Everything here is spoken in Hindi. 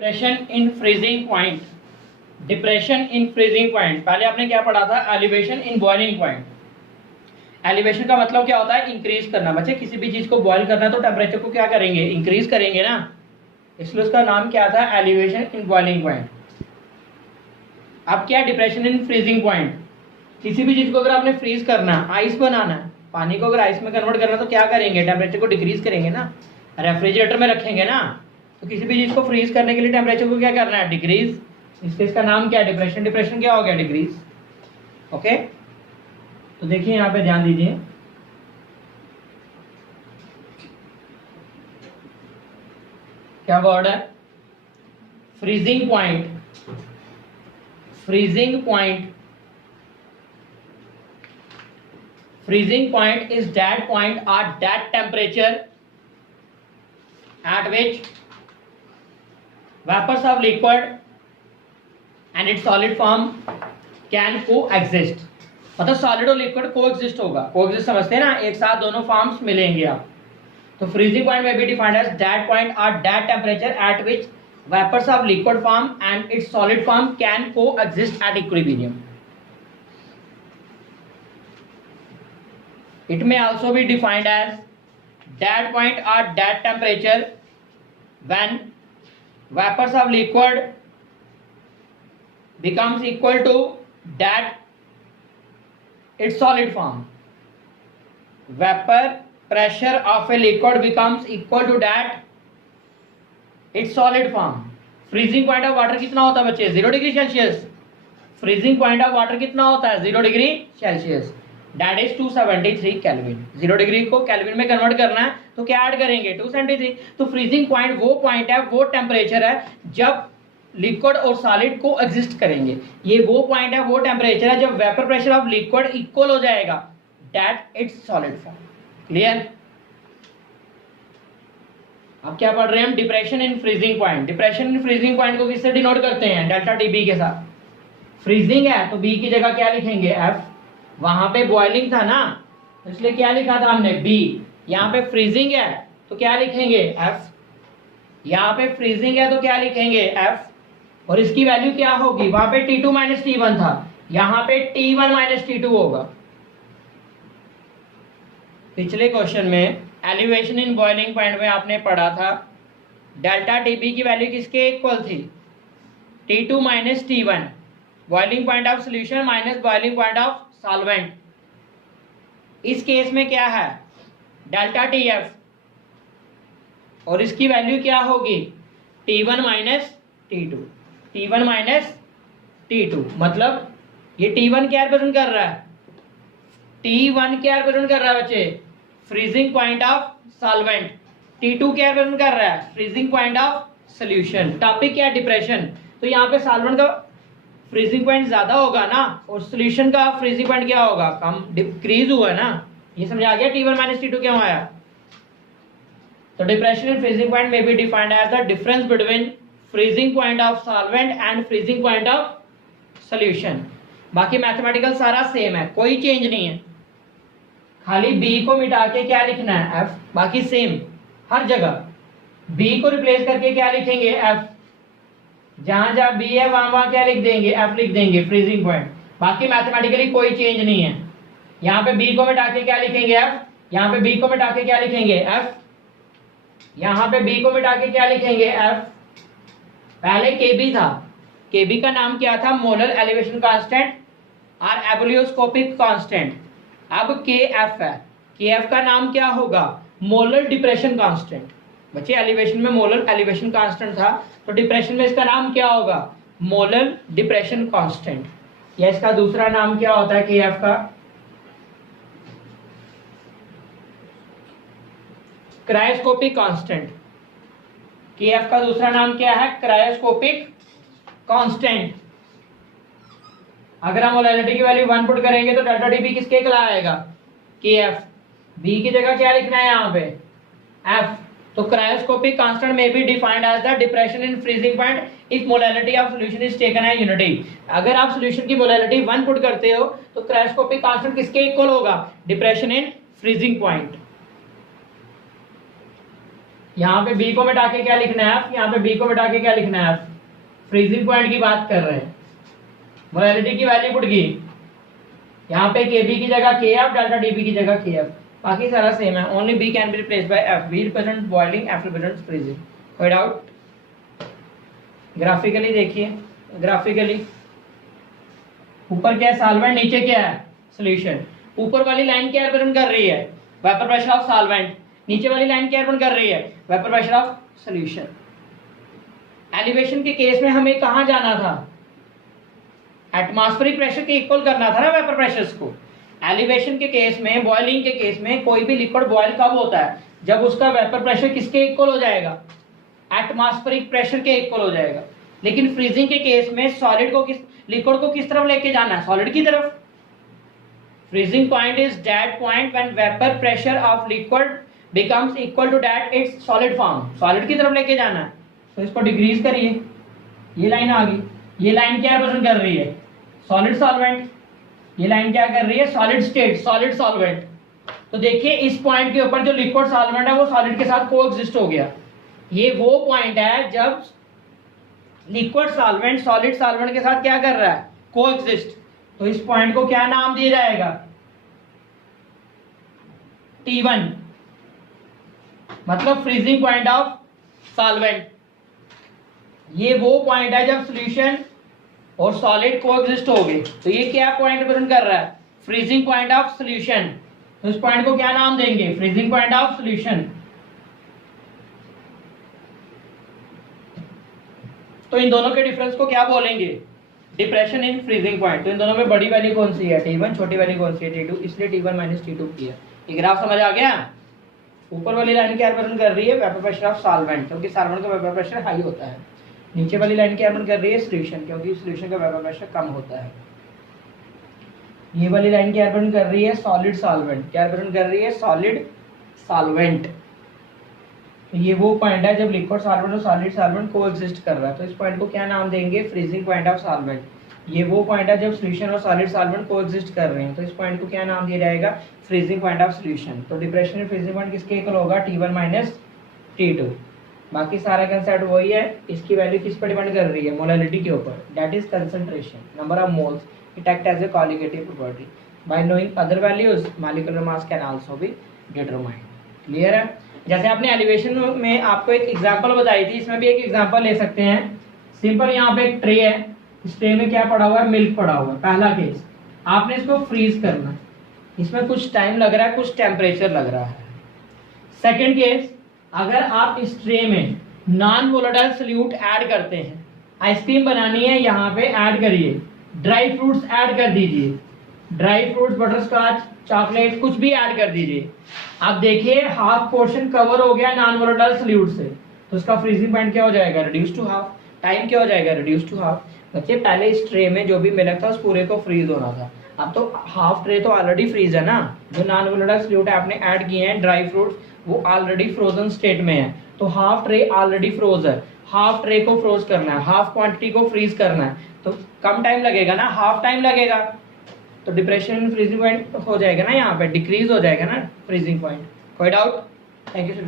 Depression in freezing point. Depression in freezing point, पहले आपने क्या पढ़ा था? Elevation in boiling point. Elevation का मतलब क्या होता है? इंक्रीज करना। बच्चे किसी भी चीज को बॉयल करना है तो टेम्परेचर को क्या करेंगे? इंक्रीज करेंगे ना, इसलिए उसका नाम क्या था? Elevation in boiling point. अब क्या डिप्रेशन इन फ्रीजिंग पॉइंट? किसी भी चीज को अगर आपने फ्रीज करना है, आइस बनाना है, पानी को अगर आइस में कन्वर्ट करना है तो क्या करेंगे? टेम्परेचर को डिक्रीज करेंगे ना, रेफ्रिजरेटर में रखेंगे ना। तो किसी भी चीज को फ्रीज करने के लिए टेम्परेचर को क्या करना है? डिक्रीज। इसलिए इसका नाम क्या है? डिप्रेशन। डिप्रेशन क्या हो गया? डिक्रीज। ओके, तो देखिए यहाँ पे ध्यान दीजिए, क्या वर्ड है? Freezing point. Freezing point, freezing point is that point or that temperature at which vapors of liquid and its solid form can coexist। मतलब सॉलिड और लिक्विड कोएग्जिस्ट होगा। कोएग्जिस्ट समझते हैं ना, एक साथ दोनों फॉर्म्स मिलेंगे आप। तो फ्रीजिंग पॉइंट में be defined as that point और that temperature at which vapours of liquid form and its solid form can coexist at equilibrium. It may also be defined as that point or that temperature when vapors of liquid becomes equal to that its solid form। Vapor pressure of a liquid becomes equal to that its solid form। Freezing point of water कितना होता है बच्चे? 0 degree Celsius. Freezing point of water कितना होता है? 0 degree Celsius. That is 273 kelvin. 0 degree को केल्विन में कन्वर्ट करना है तो क्या ऐड करेंगे? 273। तो फ्रीजिंग पॉइंट वो पॉइंट है, वो टेम्परेचर है जब लिक्विड और सॉलिड को एग्जिस्ट करेंगे। ये वो पॉइंट है, वो टेम्परेचर है जब vapour pressure of liquid equal हो जाएगा that its solid form. Clear? अब क्या पढ़ रहे हैं हम? Depression in freezing point. Depression in freezing point को किससे डिनोट करते हैं? डेल्टा टी बी के साथ। फ्रीजिंग है तो बी की जगह क्या लिखेंगे? एफ। वहां पे बॉइलिंग था ना, इसलिए क्या लिखा था हमने? बी। यहाँ पे फ्रीजिंग है तो क्या लिखेंगे? एफ। यहाँ पे फ्रीजिंग है तो क्या लिखेंगे? एफ। और इसकी वैल्यू क्या होगी? वहां पे T2 माइनस T1 था, यहाँ पे T1 माइनस T2 होगा। पिछले क्वेश्चन में एलिवेशन इन बॉइलिंग पॉइंट में आपने पढ़ा था डेल्टा टीबी की वैल्यू किसके इक्वल थी? T2 minus T1। Boiling point of solution minus boiling point of solvent. इस केस में क्या है? डेल्टा टी एफ, और इसकी वैल्यू क्या होगी? T1 minus T2। T1 minus T2 मतलब ये T1 क्या रिप्रेजेंट कर रहा है? T1 क्या रिप्रेजेंट कर रहा है बच्चे? Freezing point of solvent. T2 क्या रिप्रेजेंट कर रहा है? Freezing point of solution. Topic क्या है? डिप्रेशन। तो यहाँ पे सॉल्वेंट का फ्रीजिंग पॉइंट ज्यादा होगा ना, और सोल्यूशन का फ्रीजिंग पॉइंट क्या होगा? कम, डिक्रीज हुआ ना। ये समझ आ गया T1 माइनस T2 क्यों आया? तो डिप्रेशन इन फ्रीजिंग पॉइंट में be defined as the difference between freezing point of solvent and freezing point of solution. बाकी मैथमेटिकल सारा सेम है, कोई चेंज नहीं है, खाली बी को मिटा के क्या लिखना है? एफ। बाकी सेम हर जगह। बी को रिप्लेस करके क्या लिखेंगे? एफ। जहां जहां बी है वहां वहां क्या लिख देंगे? एफ लिख देंगे, फ्रीजिंग पॉइंट। बाकी मैथमेटिकली कोई चेंज नहीं है। यहाँ पे बी को मिटा के क्या लिखेंगे? एफ। यहाँ पे बी को मिटा के क्या लिखेंगे? एफ। यहाँ पे बी को मिटा के क्या लिखेंगे? एफ। पहले केबी था, केबी का नाम क्या था? मोलर एलिवेशन कांस्टेंट और एबुलियोस्कोपिक कांस्टेंट। अब के एफ है, के एफ का नाम क्या होगा? Molar depression constant. बच्चे एलिवेशन में मोलर एलिवेशन कांस्टेंट था, तो डिप्रेशन में इसका नाम क्या होगा? Molar depression constant. या इसका दूसरा नाम क्या होता है? केएफ का क्रायोस्कोपिक कांस्टेंट। केएफ का दूसरा नाम क्या है? Cryoscopic constant. अगर हम मोलैरिटी की वैल्यू 1 पुट करेंगे तो डेल्टा टीबी किसके खिला आएगा? केएफ। बी की जगह क्या लिखना है यहाँ पे? एफ। तो क्रायोस्कोपिक कांस्टेंट में be defined as the depression in freezing point if molarity of solution is taken as unity. अगर आप सॉल्यूशन की मोलैरिटी 1 पुट करते हो तो क्रायोस्कोपिक कांस्टेंट किसके इक्वल होगा? Depression in freezing point. यहाँ पे बी को मिटा के क्या लिखना है एफ, यहाँ पे बी को मिटा के क्या लिखना है एफ। फ्रीजिंग पॉइंट की बात कर रहे हैं, मोलैलिटी की वैल्यू पुट की, यहाँ पे के बी की जगह के एफ, डेल्टा डी बी की जगह के एफ, बाकी सारा सेम है। Only B can be replaced by F. B represent boiling, F represent freezing. कोई डाउट? ग्राफिकली देखिए, ग्राफिकली ऊपर क्या है सॉल्वेंट, नीचे क्या है सॉल्यूशन। ऊपर वाली लाइन क्या रिप्रेजेंट कर रही है वेपर प्रेशर ऑफ सॉल्वेंट, नीचे वाली लाइन क्या रिप्रेजेंट कर रही है vapour pressure of solution. Elevation के केस में हमें कहां जाना था, एटमॉस्फेरिक प्रेशर के इक्वल करना था ना वेपर प्रेशर्स को। एलिवेशन के केस में, बॉइलिंग के केस में कोई भी लिक्विड बॉयल कब होता है, जब उसका वेपर प्रेशर किसके इक्वल हो जाएगा, एटमॉस्फेरिक प्रेशर के इक्वल हो जाएगा। लेकिन फ्रीजिंग के केस में सॉलिड को लिक्विड को किस तरफ लेके जाना है, सॉलिड की तरफ। Freezing point is that point when vapour pressure of liquid becomes equal to that its solid form, solid की तरफ लेके जाना है। तो इसको डिक्रीज करिए, ये लाइन आ गई। ये लाइन क्या रिप्रेजेंट कर रही है सॉलिड सॉल्वेंट, ये लाइन क्या कर रही है सॉलिड स्टेट, सॉलिड सॉल्वेंट। तो देखिए इस पॉइंट के ऊपर जो लिक्विड सॉल्वेंट है वो सॉलिड के साथ कोएग्जिस्ट हो गया। ये वो पॉइंट है जब लिक्विड सॉल्वेंट सॉलिड सॉल्वेंट के साथ क्या कर रहा है, कोएग्जिस्ट। तो इस पॉइंट को क्या नाम दिया जाएगा, T1, मतलब फ्रीजिंग पॉइंट ऑफ सॉल्वेंट। ये वो पॉइंट है जब सॉल्यूशन और सॉलिड कोएग्जिस्ट हो गए। तो ये क्या पॉइंट रिप्रेजेंट कर रहा है, फ्रीजिंग पॉइंट ऑफ सॉल्यूशन। तो इस पॉइंट को क्या नाम देंगे, फ्रीजिंग पॉइंट ऑफ सॉल्यूशन। तो इन दोनों के डिफरेंस को क्या बोलेंगे, डिप्रेशन इन फ्रीजिंग पॉइंट। तो इन दोनों में बड़ी वैल्यू कौन सी है, T1, छोटी वैल्यू कौन सी है, T2, इसलिए T1 माइनस T2 किया। ये ग्राफ समझ आ गया। ऊपर वाली लाइन क्या रिप्रेजेंट कर रही है वेपर प्रेशर ऑफ सॉल्वेंट, क्योंकि सॉल्वेंट का वेपर प्रेशर हाई होता है। नीचे वाली लाइन क्या रिप्रेजेंट कर रही है सॉल्यूशन, क्योंकि सॉल्यूशन का वेपर प्रेशर कम होता है। ये वाली लाइन क्या रिप्रेजेंट कर रही है सॉलिड सॉल्वेंट, क्या रिप्रेजेंट कर रही है सॉलिड सॉल्वेंट। ये वो पॉइंट है जब लिक्विड सॉल्वेंट और सॉलिड सॉल्वेंट कोएग्जिस्ट कर रहा है। तो इस पॉइंट को क्या नाम देंगे, फ्रीजिंग पॉइंट ऑफ सॉल्वेंट। ये वो पॉइंट है जब सॉल्यूशन और सॉलिड सॉल्वेंट कोएग्जिस्ट कर रहे हैं। तो इस पॉइंट को क्या नाम दिया जाएगा, फ्रीजिंग पॉइंट ऑफ सॉल्यूशन। तो डिप्रेशन इन फ्रीजिंग पॉइंट किसके इक्वल होगा, T1 माइनस T2। बाकी सारा कंसेप्ट वही है। इसकी वैल्यू किस पर डिपेंड कर रही है, मोलैलिटी के ऊपर, that is concentration, number of moles. It act as a colligative property. By knowing other values molecular mass can also be determined. Clear है। जैसे आपने एलिवेशन में आपको एक एग्जांपल बताई थी, इसमें भी एक एग्जांपल ले सकते हैं। सिंपल, यहाँ पे एक ट्रे है, इस ट्रे में क्या पड़ा हुआ है, मिल्क पड़ा हुआ है। पहला केस, आपने इसको फ्रीज करना, इसमें कुछ टाइम लग रहा है, कुछ टेम्परेचर लग रहा है। सेकेंड केस, अगर आप इस ट्रे में नॉन वोलेटाइल सॉल्यूट ऐड करते हैं, आइसक्रीम बनानी है, यहाँ पे ऐड करिए, ड्राई फ्रूट्स ऐड कर दीजिए, ड्राई फ्रूट्स, बटरस्कॉच, चॉकलेट, कुछ भी ऐड कर दीजिए। आप देखिए हाफ पोर्शन कवर हो गया नॉन वोलेटाइल सॉल्यूट से, तो उसका फ्रीजिंग पॉइंट क्या हो जाएगा, रिड्यूस टू हाफ। टाइम क्या हो जाएगा, रिड्यूस टू हाफ। बच्चे पहले इस ट्रे में जो भी मिल्क था उस पूरे को फ्रीज होना था, अब तो हाफ ट्रे तो ऑलरेडी फ्रीज है ना। जो नॉन वोलेटाइल सॉल्यूट आपने ऐड किए हैं, ड्राई फ्रूट्स, वो ऑलरेडी फ्रोजन स्टेट में है। तो हाफ ट्रे ऑलरेडी फ्रोज है, हाफ ट्रे को फ्रोज करना है, हाफ क्वांटिटी को फ्रीज करना है, तो कम टाइम लगेगा ना, हाफ टाइम लगेगा। तो डिप्रेशन फ्रीजिंग पॉइंट हो जाएगा ना, यहाँ पे डिक्रीज हो जाएगा ना फ्रीजिंग पॉइंट। कोई डाउट? Thank you.